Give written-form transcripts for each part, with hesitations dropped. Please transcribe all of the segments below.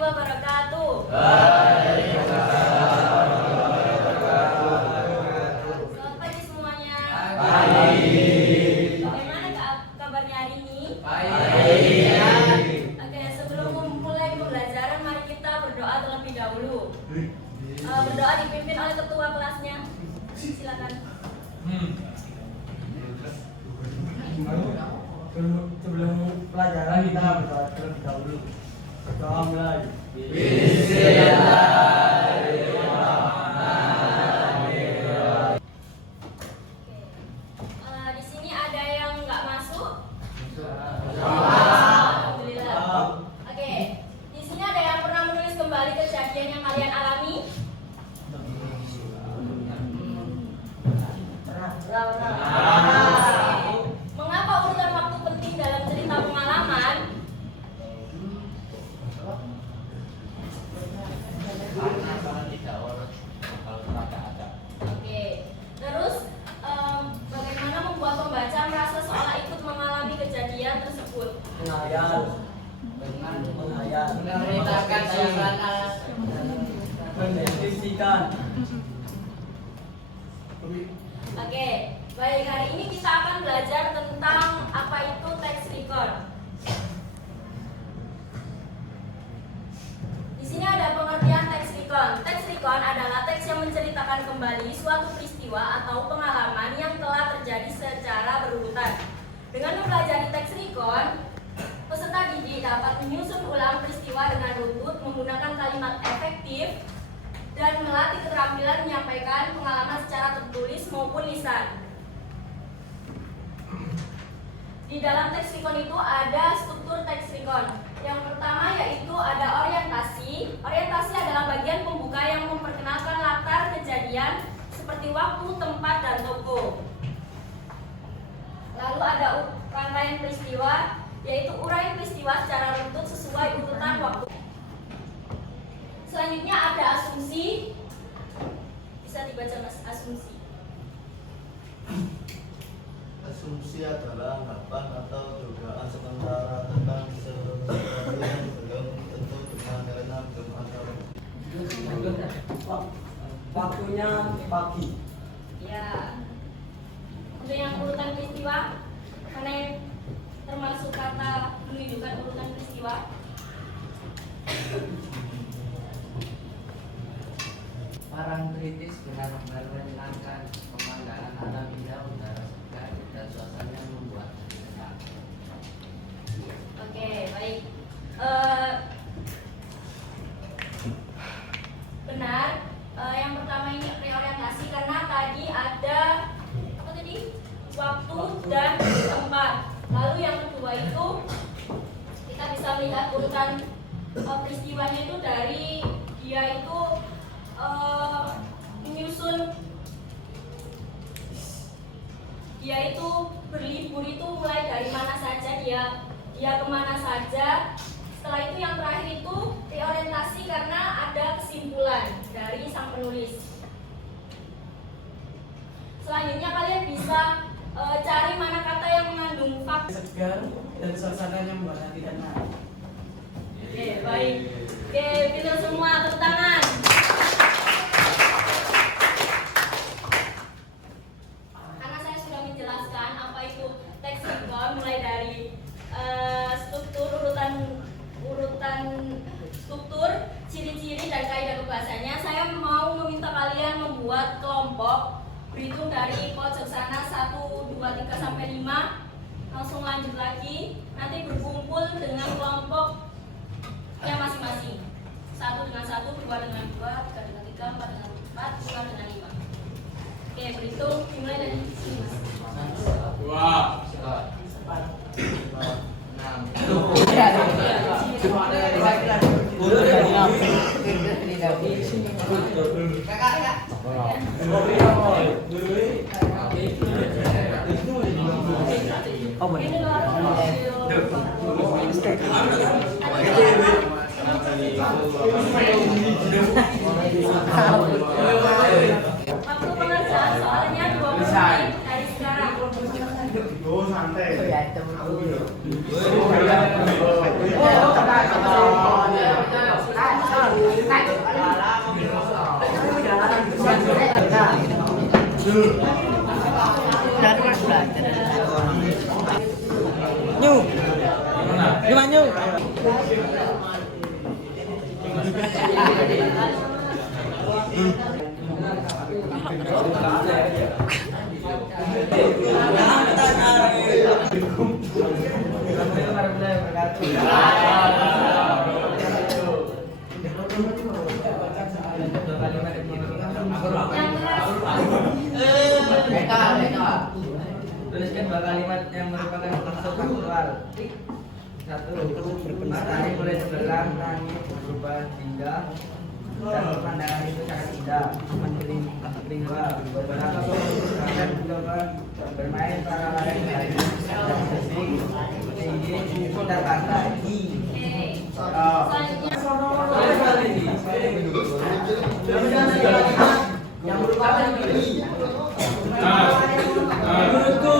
wabarakatuh. Selamat pagi semuanya. Bagaimana kabarnya hari ini? Oke, sebelum memulai pembelajaran, mari kita berdoa terlebih dahulu. Berdoa dipimpin oleh ketua kelasnya. Silakan. Sebelum pelajaran kita berdoa terlebih dahulu. Doa mulai. Bismillahirrahmanirrahim. Di sini ada yang nggak masuk? Alhamdulillah. Oke, di sini ada yang pernah menulis kembali kejadian yang kalian alami? Mengapa urutan waktu penting dalam cerita pengalaman? Oke, terus bagaimana membuat pembaca merasa seolah ikut mengalami kejadian tersebut? Menghayal. Menceritakan suasana. Mendeskripsikan. Oke, baik, hari ini kita akan belajar tentang apa itu text record. Di sini ada pengertian text record. Text record adalah teks yang menceritakan kembali suatu peristiwa atau pengalaman yang telah terjadi secara berurutan. Dengan mempelajari text record, peserta didik dapat menyusun ulang peristiwa dengan runtut menggunakan kalimat efektif dan melatih keterampilan menyampaikan pengalaman secara tertulis maupun lisan. Di dalam teks recon itu ada struktur teks recon. Yang pertama yaitu ada orientasi. Orientasi adalah bagian pembuka yang memperkenalkan latar kejadian seperti waktu, tempat, dan toko. Lalu ada rangkaian peristiwa, yaitu uraian peristiwa secara runtut sesuai urutan waktu. Selanjutnya ada asumsi. Bisa dibaca Mas, asumsi. Asumsi adalah anggapan atau dugaan sementara tentang sesuatu yang belum tentu benar karena belum ada. Waktunya pagi. Ya. Untuk yang urutan peristiwa, karena termasuk kata menunjukkan urutan peristiwa. Parangtritis benar-benar menyenangkan, pemandangan alam indah, udara segar, dan suasana yang membuat tenang. Oke, baik. Benar. Yang pertama ini reorientasi karena tadi ada apa tadi? Waktu dan tempat. Lalu yang kedua itu kita bisa melihat urutan peristiwanya itu dari dia itu menyusun, dia itu berlibur itu mulai dari mana saja, dia kemana saja. Setelah itu yang terakhir itu reorientasi karena ada kesimpulan dari sang penulis. Selanjutnya kalian bisa cari mana kata yang mengandung fakta. Segar dan suasananya membuat hati tenang. Oke, baik. Oke, pintar semua, tepuk tangan. Karena saya sudah menjelaskan apa itu teks record mulai dari struktur struktur, ciri-ciri dan kaidah kebahasanya, saya mau meminta kalian membuat kelompok berhitung dari pojok sana 1, 2, 3 sampai 5. Langsung lanjut lagi, nanti berkumpul dengan kelompoknya masing-masing. 1 dengan 1, 2 dengan 2, 3 dengan 3, 4 dengan 4, 5 dengan 5. Oke, berhitung dimulai dari sini Mas. waktu pengerjaan soalnya 2 menit dari sekarang. Nyu. Gimana Nyu? Tuliskan dua kalimat yang merupakan maksud faktual. Satu, matahari mulai tenggelam, langit berubah indah, dan pemandangan itu sangat indah. Kedua, beberapa perusahaan mencoba bermain para layang dari tinggi kita pantai. Yang merupakan ini. Menurutku,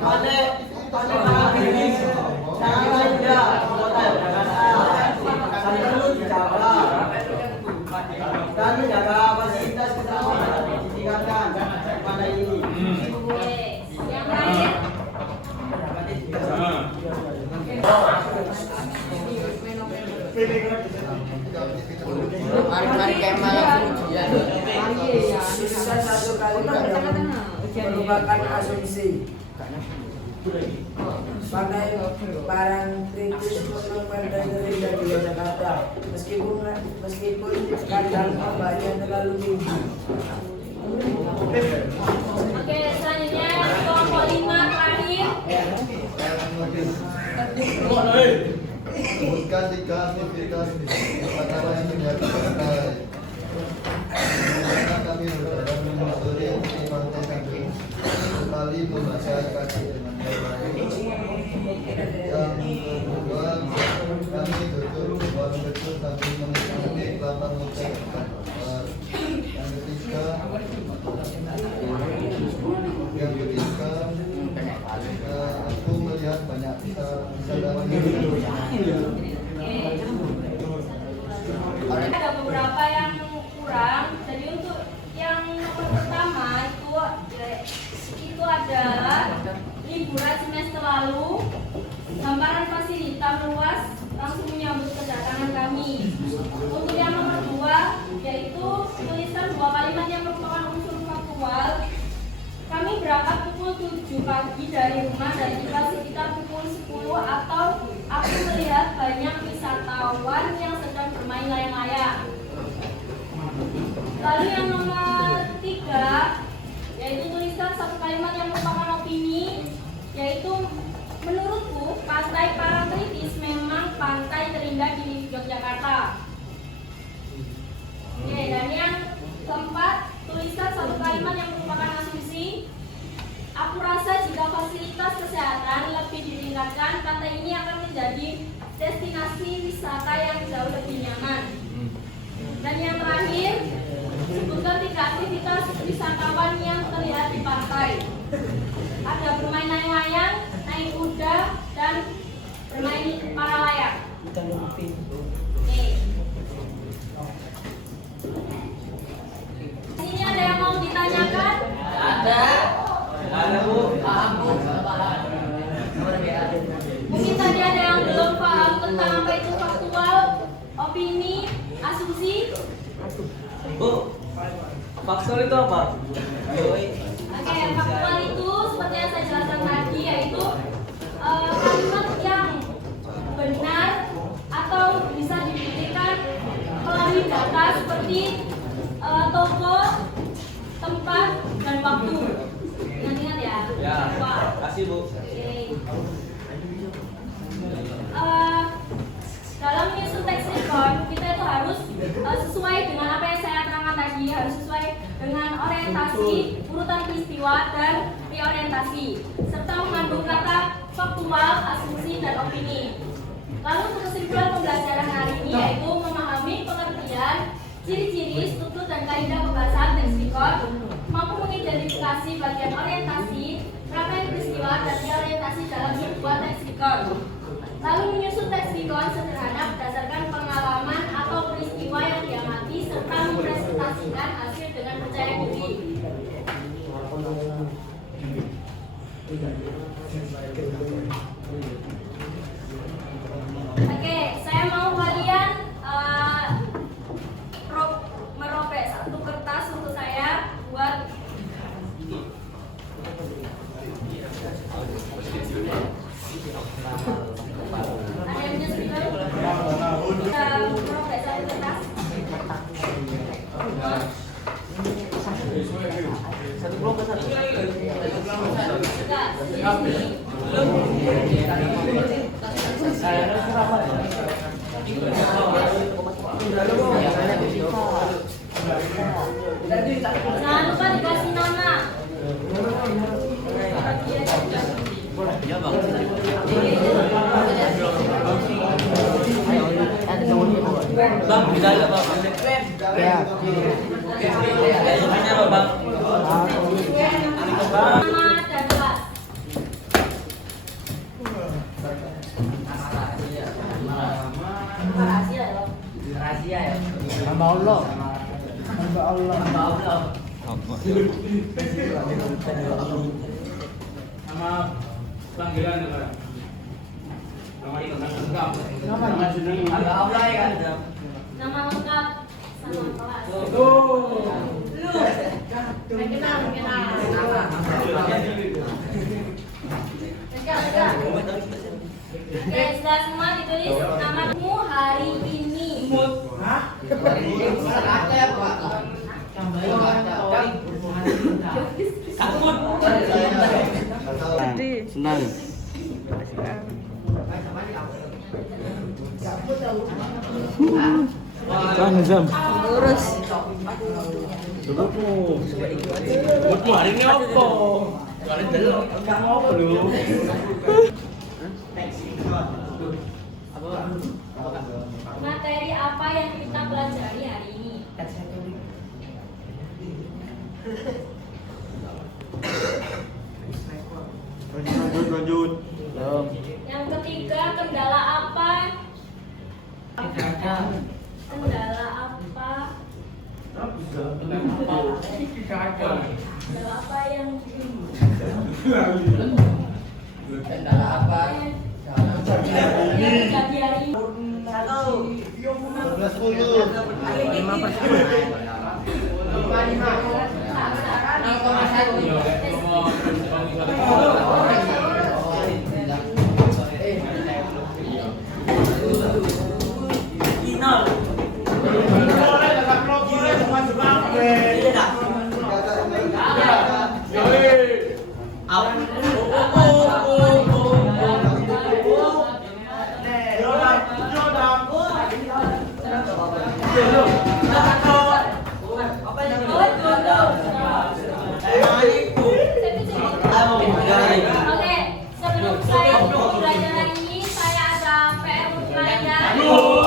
pada ini sangat indah kota Jakarta. Perlu dijaga dan menjaga fasilitas keselamatan ditingkatkan pada ini. Yang lain. Mari Kemal ujian. Sisa satu kalimat yang merupakan asumsi. Pakai Parangtritis memang pantai terindah di Jakarta, meskipun kadang ombaknya terlalu tinggi. Oke, selanjutnya kelompok 5 terakhir. Sebutkan 3 aktivitas pertama yang terjadi pantai. Karena kami berjalan menyusuri di pantai Tanjung, sekali membaca kaki dengan baik. Yang kedua, kami duduk di warung kecil sambil menikmati kelapa muda. Yang ketiga, aku melihat banyak wisatawan Ada beberapa yang kurang. Jadi untuk yang nomor pertama itu adalah liburan semester lalu, gambaran fasilitas luas langsung menyambut kedatangan kami. Untuk yang nomor 2 yaitu tulisan 2 kalimat yang merupakan unsur faktual. Kami berangkat pukul 7 pagi dari rumah dan tiba sekitar pukul 10 atau aku melihat banyak wisatawan yang sedang bermain layang-layang. Lalu yang nomor 3 yaitu tulisan 1 kalimat yang merupakan opini, yaitu menurutku pantai Parangtritis memang pantai terindah di Yogyakarta. Oke, dan yang keempat tulisan 1 kalimat yang merupakan asumsi. Aku rasa jika fasilitas kesehatan lebih ditingkatkan, pantai ini akan menjadi destinasi wisata yang jauh lebih nyaman. Dan yang terakhir, sebutkan 3 aktivitas wisatawan yang terlihat di pantai. Ada bermain layang-layang, naik kuda, dan bermain para layang. Oke. Ini ada yang mau ditanyakan? Ada Bu. Mungkin tadi ada yang belum paham tentang apa itu faktual, opini, asumsi. Bu, faktual itu apa? Oke, faktual itu seperti yang saya jelaskan tadi, yaitu kalimat yang benar atau bisa dibuktikan melalui data seperti toko, tempat, dan waktu. Ingat-ingat ya. Ya, Wah. kasih Bu. Oke. Dalam menyusun teks recon kita itu harus sesuai dengan apa yang saya terangkan tadi, harus sesuai dengan orientasi, urutan peristiwa, dan reorientasi, serta mengandung kata faktual, asumsi, dan opini. Lalu untuk kesimpulan pembelajaran hari ini yaitu memahami pengertian, ciri-ciri, struktur, dan kaidah pembahasan teks recon, mampu mengidentifikasi bagian orientasi, rangkaian peristiwa, dan reorientasi dalam sebuah teks recon. Lalu menyusun teks recon sederhana berdasarkan pengalaman atau peristiwa yang diamati serta mempresentasikan hasil dengan percaya diri. Oke, saya mau kalian merobek satu kertas untuk saya buat ada yang punya speaker? Kita merobek satu kertas. Satu kelompok satu. Enggak, di sini. Jangan lupa dikasih nama. Ya bang. Bang, bisa ada bang. Ya. Ini apa bang? Nama dan kelas. Rahasia ya. Rahasia ya. Nama Allah. Nama Allah. Nama Allah. Nama panggilan apa? Nama itu nama seneng. Nama Allah ya kan. Nama lengkap sama kelas. Kenal. Oke, sudah semua ditulis namamu hari ini. Senang. Urus. Buatmu hari ini apa? Hari dulu. Kamu apa dulu? Materi apa yang kita pelajari hari ini? Lanjut. Yang ketiga, kendala apa? Kendala apa? Kendala apa yang Kendala apa? yang terjadi hari ini? 5. Oke, sebelum saya belajar hari ini, saya ada PR untuk kalian.